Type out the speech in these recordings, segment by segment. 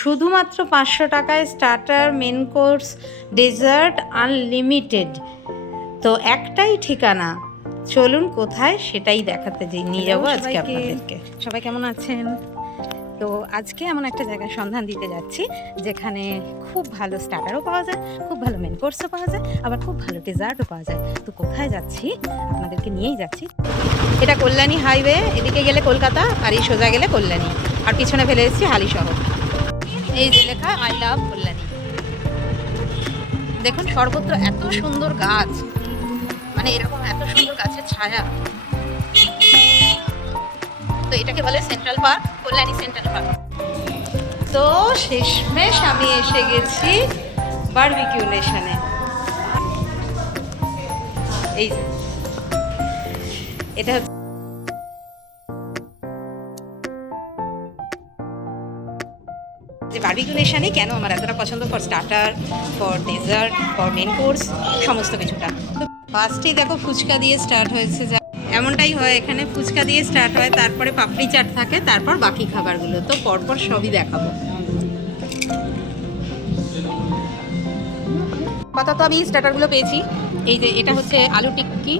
শুধুমাত্র 500 টাকায় starter, main course, dessert unlimited. তো একটাই ঠিকানা, চলুন কোথায় সেটাই দেখাতে নিয়ে যাবো আজকে আপনাদেরকে। সবাই কেমন আছেন? তো আজকে এমন একটা জায়গায় সন্ধান দিতে যাচ্ছি যেখানে খুব ভালো স্টার্টারও পাওয়া যায়, খুব ভালো মেন কোর্সও পাওয়া যায়, আবার খুব ভালো ডেজার্টও পাওয়া যায়। তো কোথায় যাচ্ছি আপনাদেরকে নিয়েই যাচ্ছি। এটা কল্যাণী হাইওয়ে, এদিকে গেলে কলকাতা আর এই সোজা গেলে কল্যাণী, আর পিছনে ফেলে এসেছি হালিশহর। এই যে লেখা আই লাভ কল্যাণী। দেখুন সর্বত্র এত সুন্দর গাছ, মানে এরকম এত সুন্দর গাছের ছায়া। তো এটাকে বলে central park, Kalyani central park. তো শেষমেশ আমি এসে গেছি বারবিকিউ নেশনে। এই যে এটা হচ্ছে যে বারবিকিউ নেশনে কেন আমার এতটা পছন্দ, for starter, for dessert, for main course, সমস্ত কিছুটা। তো ফার্স্টেই দেখো ফুচকা দিয়ে স্টার্ট হয়েছে, যা এমনটাই হয় এখানে, ফুচকা দিয়ে স্টার্ট হয়, তারপরে পাপড়ি চাট থাকে, তারপর বাকি খাবারগুলো। তো পরপর সবই দেখাবো। আপাতত আমি স্টার্টারগুলো পেয়েছি। এই যে এটা হচ্ছে আলু টিক্কি,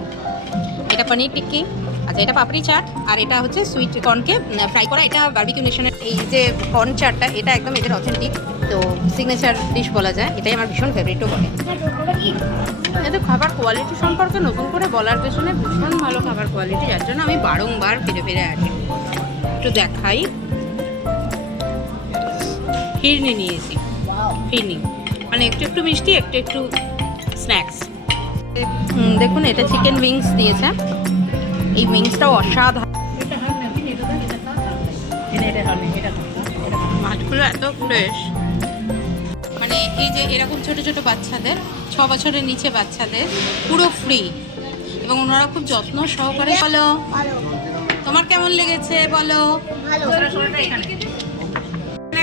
এটা পনির টিক্কি, আচ্ছা এটা পাপড়ি চাট, আর এটা হচ্ছে সুইট কর্নকে ফ্রাই করা। এটা বারবিকিউ নেশনের এই যে কর্ন চাটটা, এটা একদম এদের অথেন্টিক, তো সিগনেচার ডিশ বলা যায়। এটাই আমার ভীষণ ফেভারিটও বলে। এদের খাবার কোয়ালিটি সম্পর্কে নতুন করে বলার পেছনে ভীষণ ভালো খাবার কোয়ালিটি, যার জন্য আমি বারংবার ফিরে ফিরে আসি। একটু দেখাই, ফিরনি নিয়েছি, ফিরনি মানে একটু একটু মিষ্টি, একটু একটু স্ন্যাক্স। দেখুন এটা চিকেন উইংস দিয়েছে, এই উইংসটাও অসাধারণ। মাছগুলো এত ফ্রেশ, মানে এই যে এরকম ছোট ছোট বাচ্চাদের, 6 বছরের নিচে বাচ্চাদের পুরো ফ্রি, এবং ওনারা খুব যত্ন সহকারে। বলো তোমার কেমন লেগেছে বলো।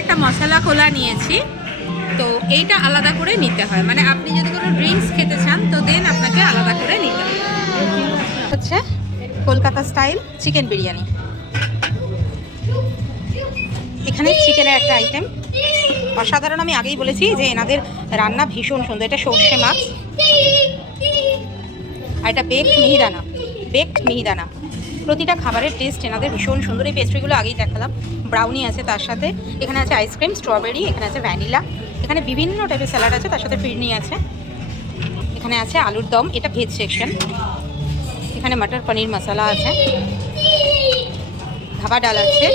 একটা মশলা কোলা নিয়েছি, তো এইটা আলাদা করে নিতে হয়, মানে আপনি যদি কোনো ড্রিঙ্কস খেতে চান তো দেন আপনাকে আলাদা করে নিতে হয়। হচ্ছে কলকাতা স্টাইল চিকেন বিরিয়ানি। এখানে চিকেনের একটা আইটেম অসাধারণ। আমি আগেই বলেছি যে এনাদের রান্না ভীষণ সুন্দর। এটা সর্ষে মাছ, আর এটা বেকড মিহিদানা। প্রতিটা খাবারের টেস্ট এনাদের ভীষণ সুন্দর। এই পেস্ট্রিগুলো আগেই দেখালাম। ব্রাউনি আছে তার সাথে, এখানে আছে আইসক্রিম, স্ট্রবেরি, এখানে আছে ভ্যানিলা, এখানে বিভিন্ন টাইপের স্যালাড আছে, তার সাথে ফিরনি আছে, এখানে আছে আলুর দম, এটা ভেজ সেকশন, এখানে মটর পনির মশলা আছে, ধাবা ডাল আছে,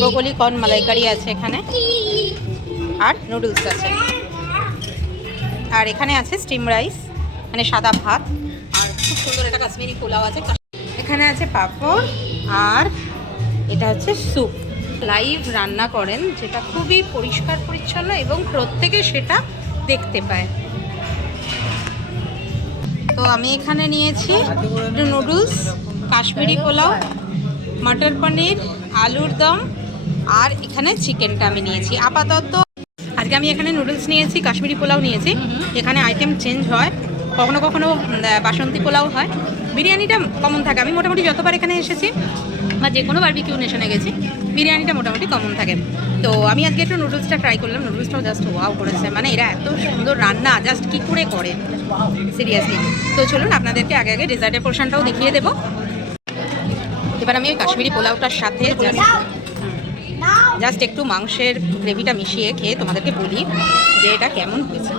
ব্রোকলি কর্ন মালাইকারি আছে এখানে, আর নুডলস আছে, আর এখানে আছে স্টিম রাইস, মানে সাদা ভাত, আর খুব সুন্দর একটা কাশ্মীরি পোলাও আছে। এখানে আছে পাঁপড়, আর এটা হচ্ছে স্যুপ। লাইভ রান্না করেন, যেটা খুবই পরিষ্কার পরিচ্ছন্ন এবং প্রত্যেকে সেটা দেখতে পায়। তো আমি এখানে নিয়েছি নুডলস, কাশ্মীরি পোলাও, মটর পনির, আলুর দম, আর এখানে চিকেনটা আমি নিয়েছি আপাতত। আজকে আমি এখানে নুডলস নিয়েছি, কাশ্মীরি পোলাও নিয়েছি। এখানে আইটেম চেঞ্জ হয়, কখনো কখনো বাসন্তী পোলাও হয়, বিরিয়ানিটা কমন থাকে। আমি মোটামুটি যতবার এখানে এসেছি বা যে কোনো বারবিকিউ নেশনে গেছি, বিরিয়ানিটা মোটামুটি কমন থাকে। তো আমি আজকে একটু নুডলসটা ট্রাই করলাম। নুডলসটাও জাস্ট ওয়াও করেছে, মানে এরা এত সুন্দর রান্না জাস্ট কী করে করে, সিরিয়াসলি। তো চলুন আপনাদেরকে আগে আগে ডেজার্টের পোর্শনটাও দেখিয়ে দেবো। এবার আমি ওই কাশ্মীরি পোলাওটার সাথে জাস্ট একটু মাংসের গ্রেভিটা মিশিয়ে খেয়ে তোমাদেরকে বলি যে এটা কেমন হয়েছে।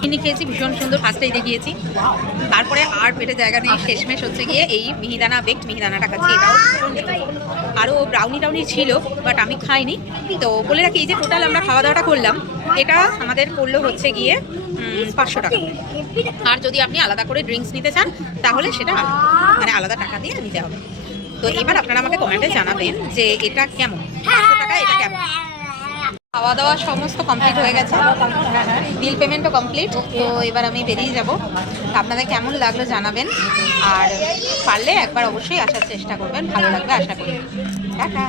চিনি খেয়েছি, ভীষণ সুন্দর, ফার্স্টেই দেখিয়েছি। তারপরে আর পেটে জায়গা নেই, শেষমেশ হচ্ছে গিয়ে এই মিহিদানা, বেকড মিহিদানাটা খাচ্ছি। এটাও ভীষণ সুন্দর। আরও ব্রাউনি টাউনি ছিল, বাট আমি খাইনি। তো বলে রাখি, এই যে টোটাল আমরা খাওয়া দাওয়াটা করলাম, এটা আমাদের পড়লো হচ্ছে গিয়ে 500 টাকা। আর যদি আপনি আলাদা করে ড্রিঙ্কস নিতে চান তাহলে সেটা মানে আলাদা টাকা দিয়ে নিতে হবে। তো এবার আপনারা আমাকে কমেন্টে জানাবেন যে এটা কেমন, 500 টাকা এটা কেমন। খাওয়া দাওয়া সমস্ত কমপ্লিট হয়ে গেছে, বিল পেমেন্টও কমপ্লিট। তো এবার আমি বেরিয়ে যাব। আপনাদের কেমন লাগলো জানাবেন, আর পারলে একবার অবশ্যই আসার চেষ্টা করবেন, ভালো লাগবে আশা করি। টাটা।